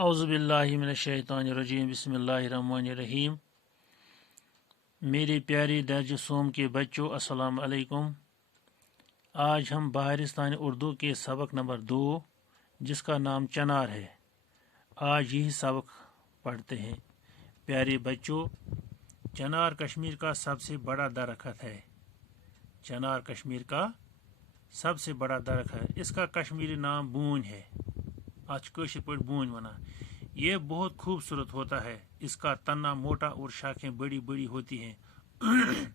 औज़ुबिल्लाहिमिनश्शैतानिर्रजीम बिस्मिल्लाहिर्रहमानिर्रहीम। मेरे प्यारे दर्ज सोम के बच्चों, अस्सलाम अलैकुम। आज हम बहारिस्तान उर्दू के सबक नंबर 2 जिसका नाम चनार है, आज यही सबक पढ़ते हैं। प्यारे बच्चों, चनार कश्मीर का सबसे बड़ा दरख्त है। चनार कश्मीर का सबसे बड़ा दरख्त है। इसका कश्मीरी नाम बून है। आज कश्मीर पर बून वना। ये बहुत खूबसूरत होता है। इसका तना मोटा और शाखें बड़ी बड़ी होती हैं।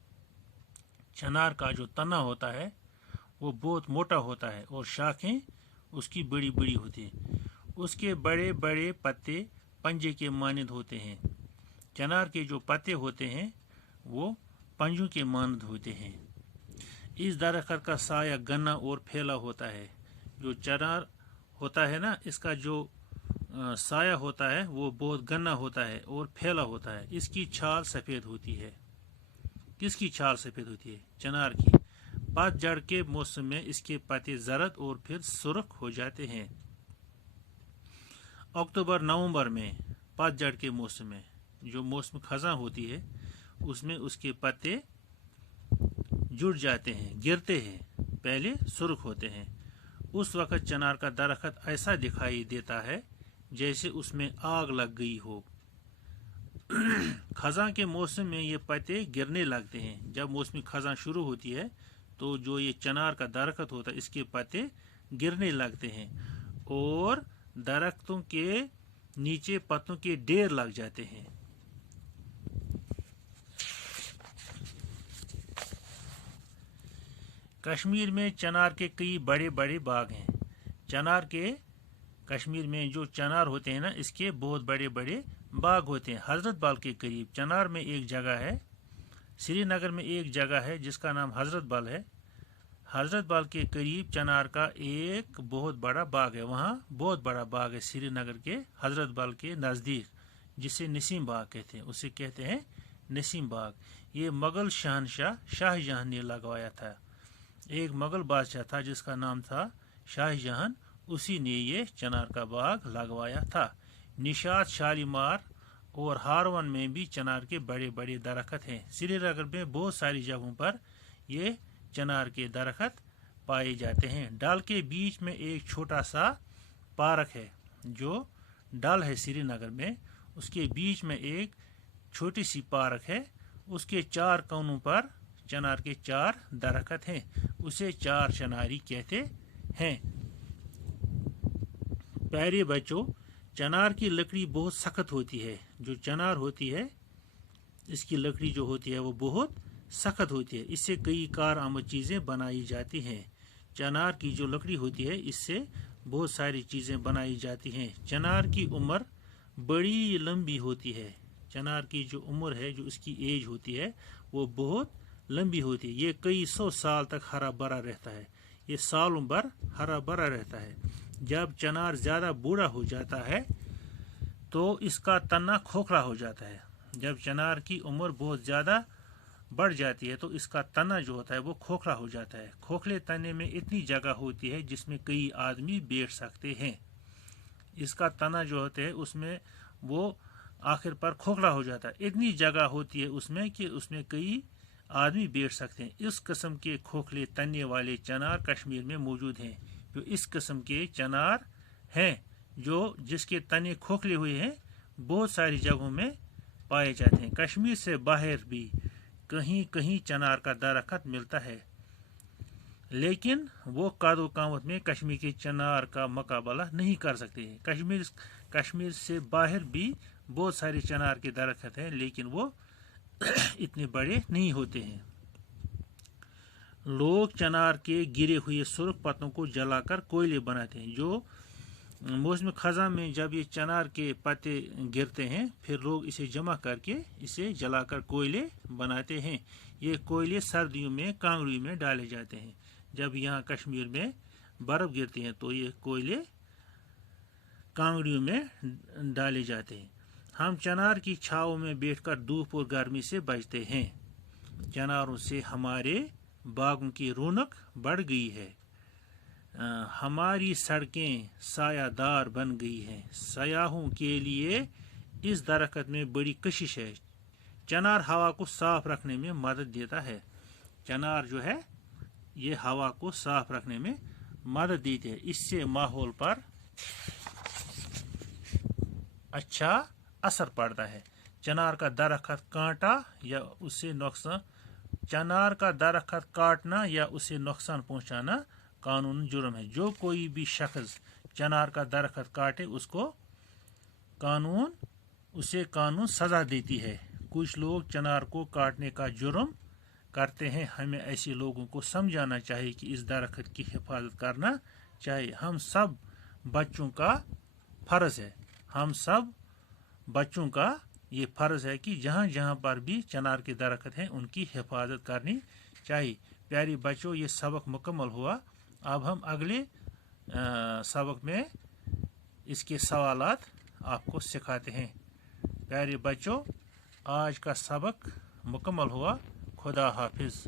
चनार का जो तना होता है वो बहुत मोटा होता है और शाखें उसकी बड़ी बड़ी होती हैं। उसके बड़े बड़े पत्ते पंजे के मानद होते हैं। चनार के जो पत्ते होते हैं वो पंजों के मानद होते हैं। इस दरख्त का साया घना और फैला होता है। जो चनार होता है ना, इसका जो साया होता है वो बहुत घना होता है और फैला होता है। इसकी छाल सफ़ेद होती है। किसकी छाल सफ़ेद होती है? चनार की। पतझड़ के मौसम में इसके पत्ते जर्द और फिर सुर्ख हो जाते हैं। अक्टूबर नवंबर में पतझड़ के मौसम में जो मौसम खज़ां होती है उसमें उसके पत्ते जुड़ जाते हैं, गिरते हैं, पहले सुर्ख होते हैं। उस वक़्त चनार का दरख्त ऐसा दिखाई देता है जैसे उसमें आग लग गई हो। खज़ां के मौसम में ये पत्ते गिरने लगते हैं। जब मौसमी खज़ां शुरू होती है तो जो ये चनार का दरख्त होता है इसके पत्ते गिरने लगते हैं और दरख्तों के नीचे पत्तों के ढेर लग जाते हैं। कश्मीर में चनार के कई बड़े बड़े बाग हैं। चनार के कश्मीर में जो चनार होते हैं ना, इसके बहुत बड़े बड़े बाग होते हैं। हजरत बल के करीब चनार में एक जगह है, श्रीनगर में एक जगह है जिसका नाम हजरत बल है। हजरत बल के करीब चनार का एक बहुत बड़ा बाग है। वहाँ बहुत बड़ा बाग है श्रीनगर के हजरत बल के नज़दीक, जिसे नसीम बाग कहते हैं। उसे कहते हैं नसीम बाग। ये मुगल शहनशाह शाहजहां ने लगवाया था। एक मुगल बादशाह था जिसका नाम था शाहजहां, उसी ने ये चनार का बाग लगवाया था। निशात, शालीमार और हारवन में भी चनार के बड़े बड़े दरख्त हैं। श्रीनगर में बहुत सारी जगहों पर ये चनार के दरख्त पाए जाते हैं। डल के बीच में एक छोटा सा पार्क है। जो डल है श्रीनगर में, उसके बीच में एक छोटी सी पार्क है। उसके चार कोनों पर चनार के 4 दरख्त हैं। उसे 4 चनारी कहते हैं। प्यारे बच्चों, चनार की लकड़ी बहुत सख्त होती है। जो चनार होती है इसकी लकड़ी जो होती है वो बहुत सख्त होती है। इससे कई कारआमद चीज़ें बनाई जाती हैं। चनार की जो लकड़ी होती है इससे बहुत सारी चीज़ें बनाई जाती हैं। चनार की उम्र बड़ी लंबी होती है। चनार की जो उम्र है, जो इसकी एज होती है वो बहुत लंबी होती है। ये कई 100 साल तक हरा भरा रहता है। ये सालों भर हरा भरा रहता है। जब चनार ज़्यादा बूढ़ा हो जाता है तो इसका तना खोखला हो जाता है। जब चनार की उम्र बहुत ज़्यादा बढ़ जाती है तो इसका तना जो होता है वो खोखला हो जाता है। खोखले तने में इतनी जगह होती है जिसमें कई आदमी बैठ सकते हैं। इसका तना जो होता है उसमें वो आखिर पर खोखला हो जाता है। इतनी जगह होती है उसमें कि उसमें कई आदमी बैठ सकते हैं। इस किस्म के खोखले तने वाले चनार कश्मीर में मौजूद हैं। जो इस किस्म के चनार हैं जो जिसके तने खोखले हुए हैं, बहुत सारी जगहों में पाए जाते हैं। कश्मीर से बाहर भी कहीं कहीं चनार का दरख्त मिलता है, लेकिन वो कदो कामत में कश्मीर के चनार का मुकाबला नहीं कर सकते हैं। कश्मीर से बाहर भी बहुत सारे चनार के दरख्त हैं, लेकिन वो इतने बड़े नहीं होते हैं। लोग चनार के गिरे हुए सुर्ख पत्तों को जलाकर कोयले बनाते हैं। जो मौसम खज़ां में जब ये चनार के पत्ते गिरते हैं फिर लोग इसे जमा करके इसे जलाकर कोयले बनाते हैं। ये कोयले सर्दियों में कांगड़ी में डाले जाते हैं। जब यहाँ कश्मीर में बर्फ़ गिरती है तो ये कोयले कांगड़ियों में डाले जाते हैं। हम चनार की छाँव में बैठकर धूप और गर्मी से बचते हैं। चनारों से हमारे बागों की रौनक बढ़ गई है। ہماری سڑکیں سایہ دار بن گئی ہیں، سیاحوں کے لیے اس درخت میں بڑی کشش ہے۔ چنار ہوا کو صاف رکھنے میں مدد دیتا ہے۔ چنار جو ہے یہ ہوا کو صاف رکھنے میں مدد دیتے ہیں، اس سے ماحول پر اچھا اثر پڑتا ہے۔ چنار کا درخت کانٹا یا اسے نقصان چنار کا درخت کاٹنا یا اسے نقصان پہنچانا قانون جرم ہے۔ جو کوئی بھی شخص چنار کا درخت کاٹے اسے قانون سزا دیتی ہے۔ کچھ لوگ چنار کو کاٹنے کا جرم کرتے ہیں۔ ہمیں ایسے لوگوں کو سمجھانا چاہیے کہ اس درخت کی حفاظت کرنا چاہیے۔ ہم سب بچوں کا یہ فرض ہے کہ جہاں جہاں پر بھی چنار کے درخت ہیں ان کی حفاظت کرنی چاہیے۔ پیارے بچوں، یہ سبق مکمل ہوا۔ اب ہم اگلے سبق میں اس کے سوالات آپ کو سکھاتے ہیں۔ پیارے بچوں، آج کا سبق مکمل ہوا۔ خدا حافظ۔